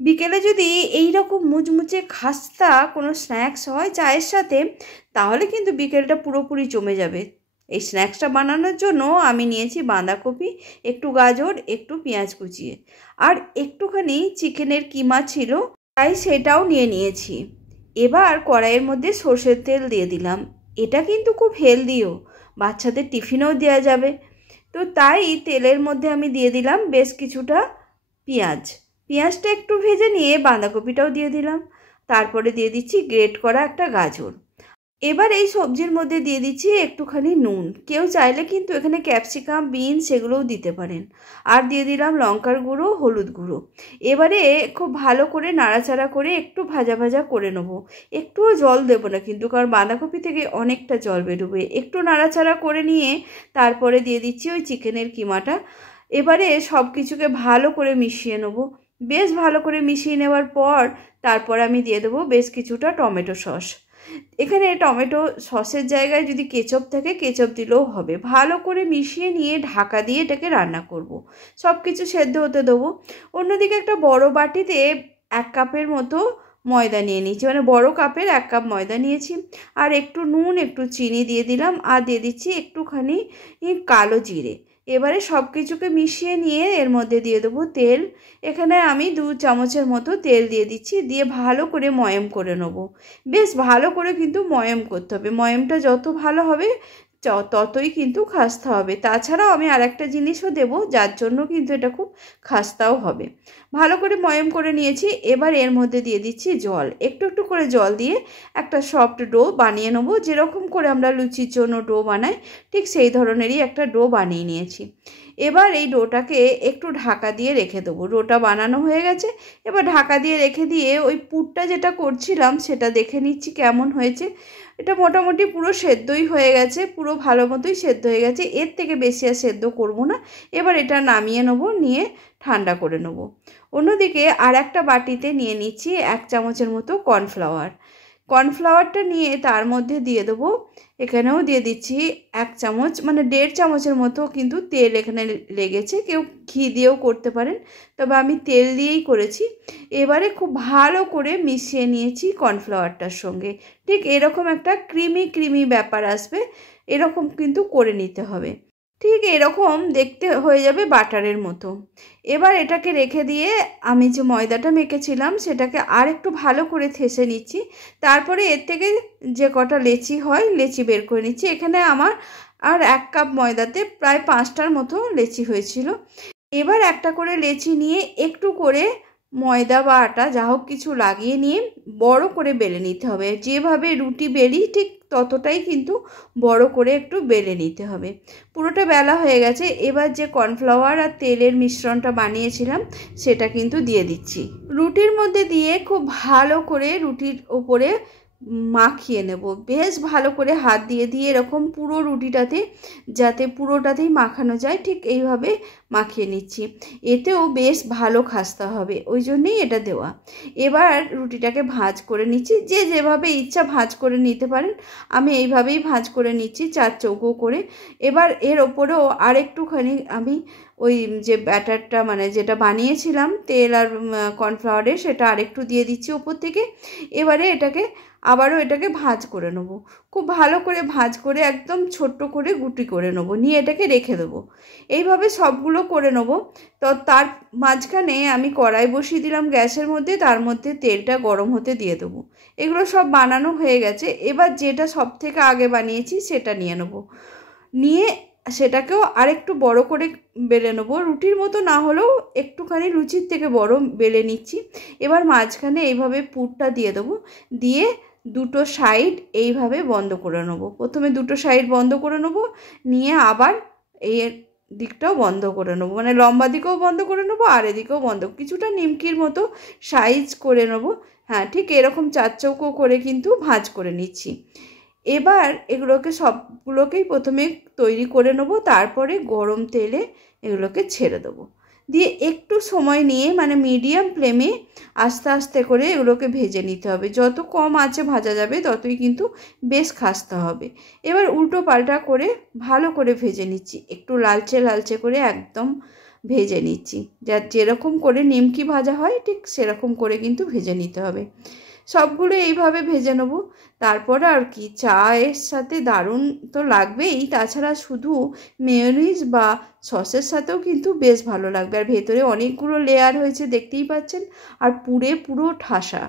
বিকেলে যদি এই রকম মুচমুচে খাস্তা কোনো স্ন্যাক্স হয় চায়ের সাথে, তাহলে কিন্তু বিকেলটা পুরোপুরি জমে যাবে। এই স্ন্যাক্সটা বানানোর জন্য আমি নিয়েছি বাঁধাকপি, একটু গাজর, একটু পেঁয়াজ কুচিয়ে, আর একটুখানি চিকেনের কিমা ছিল, তাই সেটাও নিয়ে নিয়েছি। এবার কড়াইয়ের মধ্যে সর্ষের তেল দিয়ে দিলাম। এটা কিন্তু খুব হেলদিও, বাচ্চাদের টিফিনেও দেওয়া যাবে। তো তাই তেলের মধ্যে আমি দিয়ে দিলাম বেশ কিছুটা পেঁয়াজ। পেঁয়াজটা একটু ভেজে নিয়ে বাঁধাকপিটাও দিয়ে দিলাম। তারপরে দিয়ে দিচ্ছি গ্রেট করা একটা গাজর। এবার এই সবজির মধ্যে দিয়ে দিচ্ছি একটুখানি নুন। কেউ চাইলে কিন্তু এখানে ক্যাপসিকাম, বিনস সেগুলোও দিতে পারেন। আর দিয়ে দিলাম লঙ্কার গুঁড়ো, হলুদ গুঁড়ো। এবারে খুব ভালো করে নাড়াচাড়া করে একটু ভাজা ভাজা করে নেবো। একটুও জল দেবো না কিন্তু, কারণ বাঁধাকপি থেকে অনেকটা জল বেরোবে। একটু নাড়াচাড়া করে নিয়ে তারপরে দিয়ে দিচ্ছি ওই চিকেনের কিমাটা। এবারে সব কিছুকে ভালো করে মিশিয়ে নেবো। বেশ ভালো করে মিশিয়ে নেওয়ার পর তারপর আমি দিয়ে দেবো বেশ কিছুটা টমেটো সস। এখানে টমেটো সসের জায়গায় যদি কেচাপ থাকে কেচাপ দিলেও হবে। ভালো করে মিশিয়ে নিয়ে ঢাকা দিয়ে এটাকে রান্না করব। সব কিছু সেদ্ধ হতে দেবো। অন্যদিকে একটা বড় বাটিতে 1 কাপের মতো ময়দা নিয়ে নিয়েছি, মানে বড় কাপের 1 কাপ ময়দা নিয়েছি। আর একটু নুন, একটু চিনি দিয়ে দিলাম, আর দিয়ে দিচ্ছি একটুখানি কালো জিরে। এবারে সব কিছুকে মিশিয়ে নিয়ে এর মধ্যে দিয়ে দেবো তেল। এখানে আমি 2 চামচের মতো তেল দিয়ে দিচ্ছি, দিয়ে ভালো করে ময়াম করে নেবো। বেশ ভালো করে কিন্তু ময়াম করতে হবে। ময়ামটা যত ভালো হবে ততই কিন্তু খাস্তা হবে। তাছাড়াও আমি আর একটা জিনিসও দেবো, যার জন্য কিন্তু এটা খুব খাস্তাও হবে। ভালো করে ময়াম করে নিয়েছি। এবার এর মধ্যে দিয়ে দিচ্ছি জল। একটু একটু করে জল দিয়ে একটা সফট ডো বানিয়ে নেবো। যেরকম করে আমরা লুচির জন্য ডো বানাই, ঠিক সেই ধরনেরই একটা ডো বানিয়ে নিয়েছি। এবার এই ডোটাকে একটু ঢাকা দিয়ে রেখে দেবো। ডোটা বানানো হয়ে গেছে। এবার ঢাকা দিয়ে রেখে দিয়ে ওই পুরটা যেটা করছিলাম সেটা দেখে নিচ্ছি কেমন হয়েছে। এটা মোটামুটি পুরো সেদ্ধই হয়ে গেছে, পুরো ভালো মতোই সেদ্ধ হয়ে গেছে। এর থেকে বেশি আর সেদ্ধ করবো না। এবার এটা নামিয়ে নেবো, নিয়ে ঠান্ডা করে নেবো। অন্যদিকে আর একটা বাটিতে নিয়ে নিচ্ছি 1 চামচের মতো কর্নফ্লাওয়ার। কর্নফ্লাওয়ারটা নিয়ে তার মধ্যে দিয়ে দেবো, এখানেও দিয়ে দিচ্ছি 1 চামচ, মানে 1.5 চামচের মতো কিন্তু তেল এখানে লেগেছে। কেউ ঘি দিয়েও করতে পারেন, তবে আমি তেল দিয়েই করেছি। এবারে খুব ভালো করে মিশিয়ে নিয়েছি কর্নফ্লাওয়ারটার সঙ্গে। ঠিক এরকম একটা ক্রিমি ক্রিমি ব্যাপার আসবে, এরকম কিন্তু করে নিতে হবে। ঠিক এরকম দেখতে হয়ে যাবে বাটারের মতো। এবার এটাকে রেখে দিয়ে আমি যে ময়দাটা মেখেছিলাম সেটাকে আর একটু ভালো করে থেসে নিচ্ছি। তারপরে এর থেকে যে কটা লেচি হয় লেচি বের করে নিচ্ছি। এখানে আমার আর 1 কাপ ময়দাতে প্রায় 5টার মতো লেচি হয়েছিল। এবার একটা করে লেচি নিয়ে একটু করে ময়দা বা আটা যা হোক কিছু লাগিয়ে নিয়ে বড় করে বেলে নিতে হবে। যেভাবে রুটি বেলি ঠিক ততটাই কিন্তু বড় করে একটু বেলে নিতে হবে। পুরোটা বেলা হয়ে গেছে। এবার যে কর্নফ্লাওয়ার আর তেলের মিশ্রণটা বানিয়েছিলাম সেটা কিন্তু দিয়ে দিচ্ছি। রুটির মধ্যে দিয়ে খুব ভালো করে রুটির ওপরে মাখিয়ে নেব। বেশ ভালো করে হাত দিয়ে দিয়ে এরকম পুরো রুটিটাতে, যাতে পুরোটাতেই মাখানো যায়, ঠিক এইভাবে মাখিয়ে নিচ্ছি। এতেও বেশ ভালো খাস্তা হবে, ওই জন্যেই এটা দেওয়া। এবার রুটিটাকে ভাঁজ করে নিচ্ছি। যে যেভাবে ইচ্ছা ভাঁজ করে নিতে পারেন। আমি এইভাবেই ভাঁজ করে নিচ্ছি 4 চৌকো করে। এবার এর ওপরেও আর একটুখানি আমি ওই যে ব্যাটারটা, মানে যেটা বানিয়েছিলাম তেল আর কর্নফ্লাওয়ারের, সেটা আরেকটু দিয়ে দিচ্ছি ওপর থেকে। এবারে আবারও এটাকে ভাঁজ করে নেবো। খুব ভালো করে ভাঁজ করে একদম ছোট্ট করে গুটি করে নেবো, নিয়ে এটাকে রেখে দেবো। এইভাবে সবগুলো করে নেবো। তো তার মাঝখানে আমি কড়াই বসিয়ে দিলাম গ্যাসের মধ্যে, তার মধ্যে তেলটা গরম হতে দিয়ে দেবো। এগুলো সব বানানো হয়ে গেছে। এবার যেটা সব থেকে আগে বানিয়েছি সেটা নিয়ে নেবো। নিয়ে সেটাকেও আরেকটু বড় করে বেলে নেবো। রুটির মতো না হলেও একটুখানি লুচির থেকে বড় বেলে নিচ্ছি। এবার মাঝখানে এইভাবে পুরটা দিয়ে দেবো, দিয়ে দুটো সাইড এইভাবে বন্ধ করে নেবো। প্রথমে দুটো সাইড বন্ধ করে নেবো, নিয়ে আবার এই দিকটাও বন্ধ করে নেবো, মানে লম্বা দিকেও বন্ধ করে নেবো আর এদিকেও বন্ধ, কিছুটা নিমকির মতো সাইজ করে নেবো। হ্যাঁ, ঠিক এরকম 4 চৌকো করে কিন্তু ভাঁজ করে নিচ্ছি। এবার এগুলোকে সবগুলোকেই প্রথমে তৈরি করে নেবো, তারপরে গরম তেলে এগুলোকে ছেড়ে দেবো। দিয়ে একটু সময় নিয়ে, মানে মিডিয়াম ফ্লেমে আস্তে আস্তে করে এগুলোকে ভেজে নিতে হবে। যত কম আঁচে ভাজা যাবে ততই কিন্তু বেশ খাস্তা হবে। এবার উল্টো পাল্টা করে ভালো করে ভেজে নিচ্ছি, একটু লালচে লালচে করে একদম ভেজে নিচ্ছি। যেরকম করে নিমকি ভাজা হয় ঠিক সেরকম করে কিন্তু ভেজে নিতে হবে। সবগুলো এইভাবে ভেজে নেব। তারপরে আর কি, চায়ের সাথে দারুণ তো লাগবেই, তাছাড়া শুধু মেয়োনিজ বা সসের সাথেও কিন্তু বেশ ভালো লাগবে। আর ভেতরে অনেকগুলো লেয়ার হয়েছে দেখতেই পাচ্ছেন, আর পুরো ঠাসা।